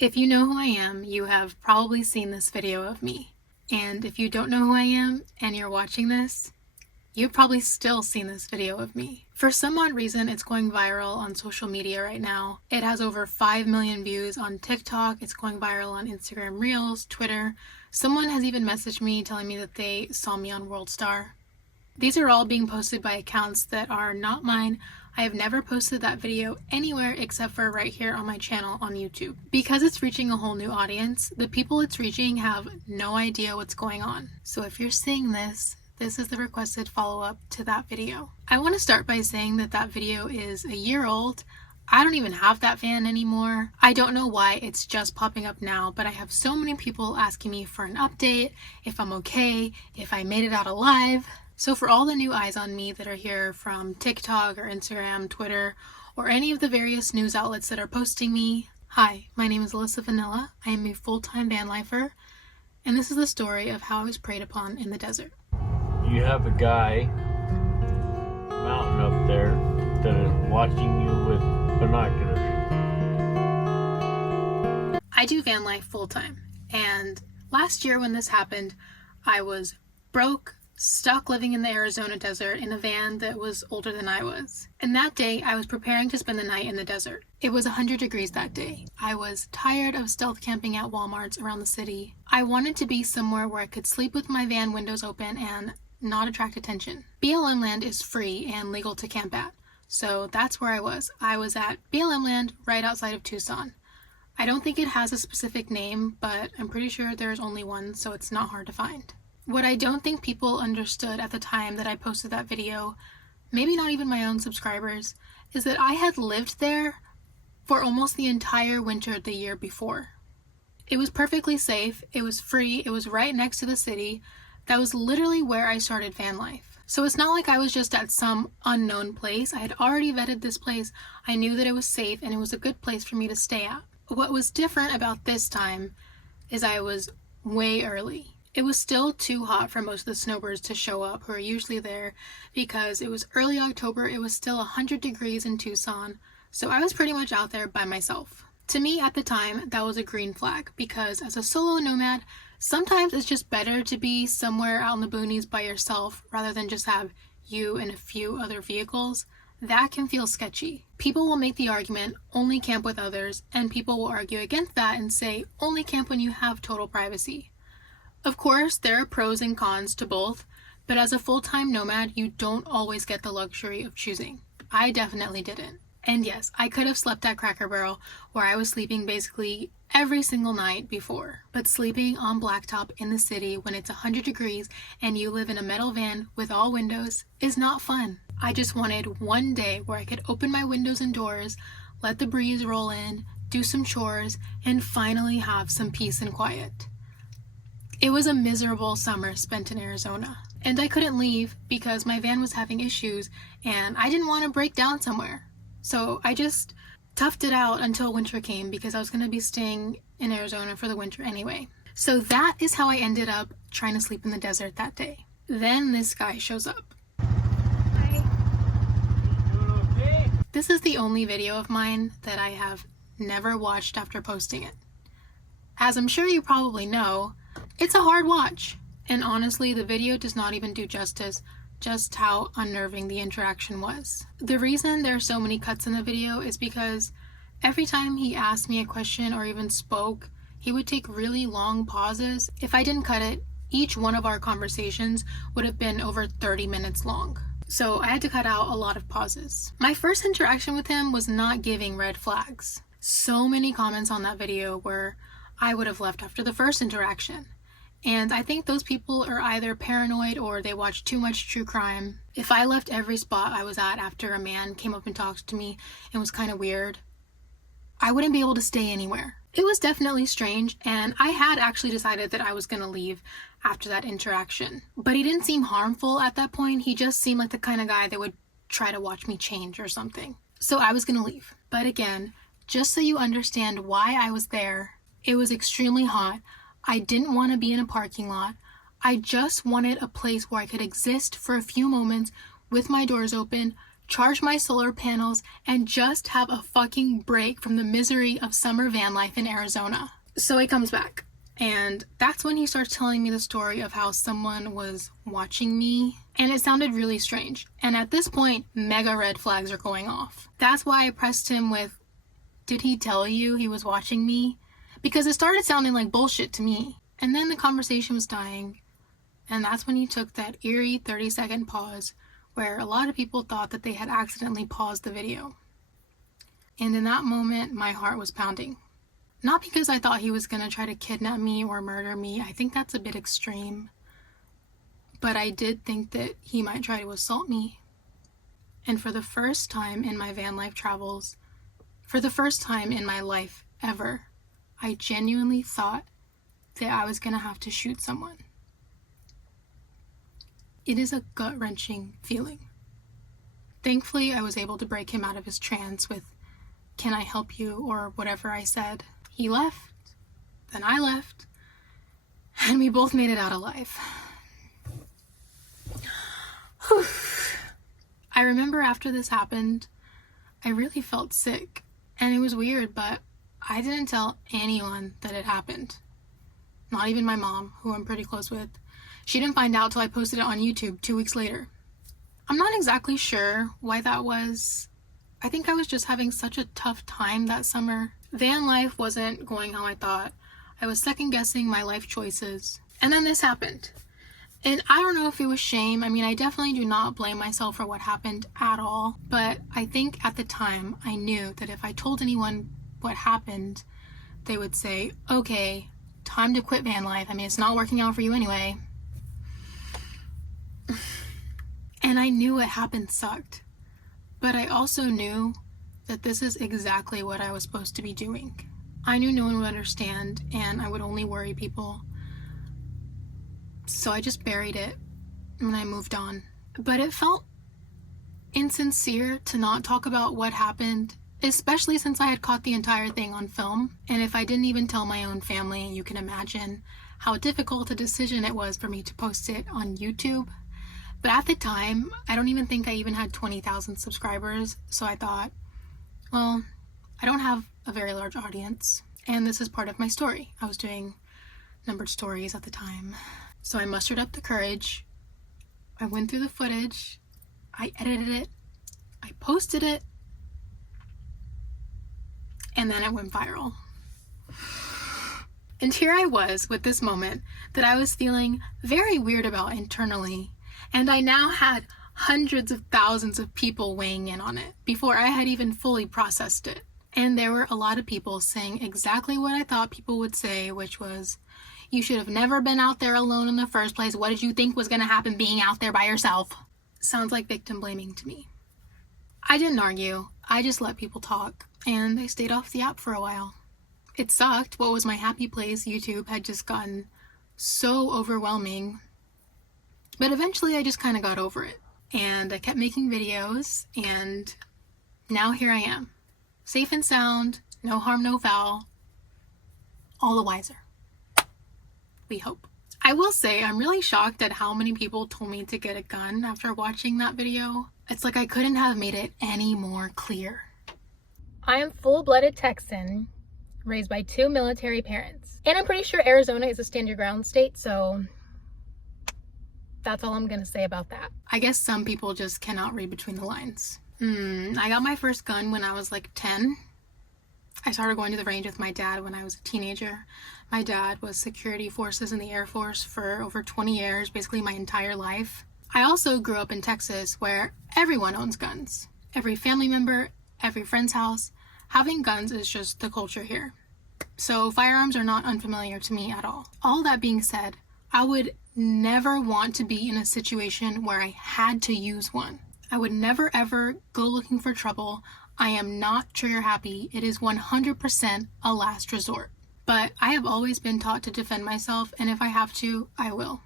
If you know who I am, you have probably seen this video of me. And if you don't know who I am and you're watching this, you've probably still seen this video of me. For some odd reason, it's going viral on social media right now. It has over 5 million views on TikTok. It's going viral on Instagram Reels, Twitter. Someone has even messaged me telling me that they saw me on World Star. These are all being posted by accounts that are not mine. I have never posted that video anywhere except for right here on my channel on YouTube. Because it's reaching a whole new audience, the people it's reaching have no idea what's going on. So if you're seeing this, this is the requested follow-up to that video. I want to start by saying that that video is a year old. I don't even have that van anymore. I don't know why it's just popping up now, but I have so many people asking me for an update, if I'm okay, if I made it out alive. So for all the new eyes on me that are here from TikTok or Instagram, Twitter, or any of the various news outlets that are posting me, hi, my name is Alyssa Vanilla. I am a full-time van lifer, and this is the story of how I was preyed upon in the desert. You have a guy mountain up there that is watching you with binoculars. I do van life full-time, and last year when this happened, I was broke, stuck living in the Arizona desert in a van that was older than I was. And that day, I was preparing to spend the night in the desert. It was 100 degrees that day. I was tired of stealth camping at Walmarts around the city. I wanted to be somewhere where I could sleep with my van windows open and not attract attention. BLM land is free and legal to camp at, so that's where I was. I was at BLM land right outside of Tucson. I don't think it has a specific name, but I'm pretty sure there's only one, so it's not hard to find. What I don't think people understood at the time that I posted that video, maybe not even my own subscribers, is that I had lived there for almost the entire winter the year before. It was perfectly safe, it was free, it was right next to the city. That was literally where I started van life. So it's not like I was just at some unknown place. I had already vetted this place. I knew that it was safe and it was a good place for me to stay at. What was different about this time is I was way early. It was still too hot for most of the snowbirds to show up who are usually there because it was early October, it was still 100 degrees in Tucson, so I was pretty much out there by myself. To me at the time, that was a green flag because as a solo nomad, sometimes it's just better to be somewhere out in the boonies by yourself rather than just have you and a few other vehicles. That can feel sketchy. People will make the argument, only camp with others, and people will argue against that and say, only camp when you have total privacy. Of course, there are pros and cons to both, but as a full-time nomad, you don't always get the luxury of choosing. I definitely didn't. And yes, I could have slept at Cracker Barrel, where I was sleeping basically every single night before. But sleeping on blacktop in the city when it's 100 degrees and you live in a metal van with all windows is not fun. I just wanted one day where I could open my windows and doors, let the breeze roll in, do some chores, and finally have some peace and quiet. It was a miserable summer spent in Arizona, and I couldn't leave because my van was having issues and I didn't want to break down somewhere. So I just toughed it out until winter came because I was going to be staying in Arizona for the winter anyway. So that is how I ended up trying to sleep in the desert that day. Then this guy shows up. Hi. Doing okay? This is the only video of mine that I have never watched after posting it. As I'm sure you probably know, it's a hard watch, and honestly the video does not even do justice just how unnerving the interaction was. The reason there are so many cuts in the video is because every time he asked me a question or even spoke, he would take really long pauses. If I didn't cut it, each one of our conversations would have been over 30 minutes long. So I had to cut out a lot of pauses. My first interaction with him was not giving red flags. So many comments on that video were I would have left after the first interaction. And I think those people are either paranoid or they watch too much true crime. If I left every spot I was at after a man came up and talked to me and was kind of weird, I wouldn't be able to stay anywhere. It was definitely strange, and I had actually decided that I was going to leave after that interaction. But he didn't seem harmful at that point. He just seemed like the kind of guy that would try to watch me change or something. So I was going to leave. But again, just so you understand why I was there, it was extremely hot. I didn't want to be in a parking lot. I just wanted a place where I could exist for a few moments with my doors open, charge my solar panels, and just have a fucking break from the misery of summer van life in Arizona. So he comes back, and that's when he starts telling me the story of how someone was watching me, and it sounded really strange. And at this point, mega red flags are going off. That's why I pressed him with, did he tell you he was watching me? Because it started sounding like bullshit to me. And then the conversation was dying, and that's when he took that eerie 30-second pause where a lot of people thought that they had accidentally paused the video. And in that moment, my heart was pounding. Not because I thought he was gonna try to kidnap me or murder me. I think that's a bit extreme. But I did think that he might try to assault me. And for the first time in my van life travels, for the first time in my life ever, I genuinely thought that I was gonna have to shoot someone. It is a gut-wrenching feeling. Thankfully, I was able to break him out of his trance with, "Can I help you?" or whatever I said. He left, then I left, and we both made it out alive. Whew. I remember after this happened, I really felt sick, and it was weird, but I didn't tell anyone that it happened. Not even my mom, who I'm pretty close with. She didn't find out till I posted it on YouTube 2 weeks later. I'm not exactly sure why that was. I think I was just having such a tough time that summer. Van life wasn't going how I thought. I was second guessing my life choices. And then this happened. And I don't know if it was shame. I mean, I definitely do not blame myself for what happened at all. But I think at the time I knew that if I told anyone what happened, they would say, okay, time to quit van life. I mean, it's not working out for you anyway. And I knew what happened sucked. But I also knew that this is exactly what I was supposed to be doing. I knew no one would understand, and I would only worry people. So I just buried it, and I moved on. But it felt insincere to not talk about what happened, especially since I had caught the entire thing on film. And if I didn't even tell my own family, you can imagine how difficult a decision it was for me to post it on YouTube. But at the time, I don't even think I even had 20,000 subscribers, so I thought, well, I don't have a very large audience, and this is part of my story. I was doing numbered stories at the time. So I mustered up the courage, I went through the footage, I edited it, I posted it, and then it went viral. And here I was with this moment that I was feeling very weird about internally. And I now had hundreds of thousands of people weighing in on it before I had even fully processed it. And there were a lot of people saying exactly what I thought people would say, which was, you should have never been out there alone in the first place. What did you think was going to happen being out there by yourself? Sounds like victim blaming to me. I didn't argue. I just let people talk, and I stayed off the app for a while. It sucked. What was my happy place, YouTube, had just gotten so overwhelming. But eventually I just kind of got over it, and I kept making videos, and now here I am. Safe and sound, no harm, no foul, all the wiser. We hope. I will say I'm really shocked at how many people told me to get a gun after watching that video. It's like I couldn't have made it any more clear. I am full-blooded Texan, raised by 2 military parents. And I'm pretty sure Arizona is a stand your ground state, so that's all I'm gonna say about that. I guess some people just cannot read between the lines. I got my first gun when I was like 10. I started going to the range with my dad when I was a teenager. My dad was security forces in the Air Force for over 20 years, basically my entire life. I also grew up in Texas where everyone owns guns. Every family member, every friend's house, having guns is just the culture here. So firearms are not unfamiliar to me at all. All that being said, I would never want to be in a situation where I had to use one. I would never ever go looking for trouble. I am not trigger happy. It is 100% a last resort. But I have always been taught to defend myself, and if I have to, I will.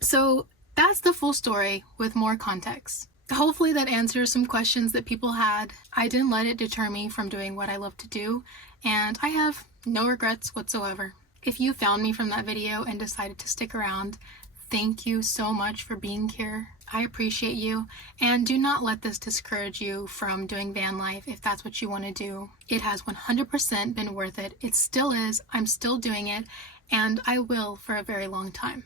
So that's the full story with more context. Hopefully that answers some questions that people had. I didn't let it deter me from doing what I love to do, and I have no regrets whatsoever. If you found me from that video and decided to stick around, thank you so much for being here. I appreciate you, and do not let this discourage you from doing van life if that's what you want to do. It has 100% been worth it. It still is. I'm still doing it, and I will for a very long time.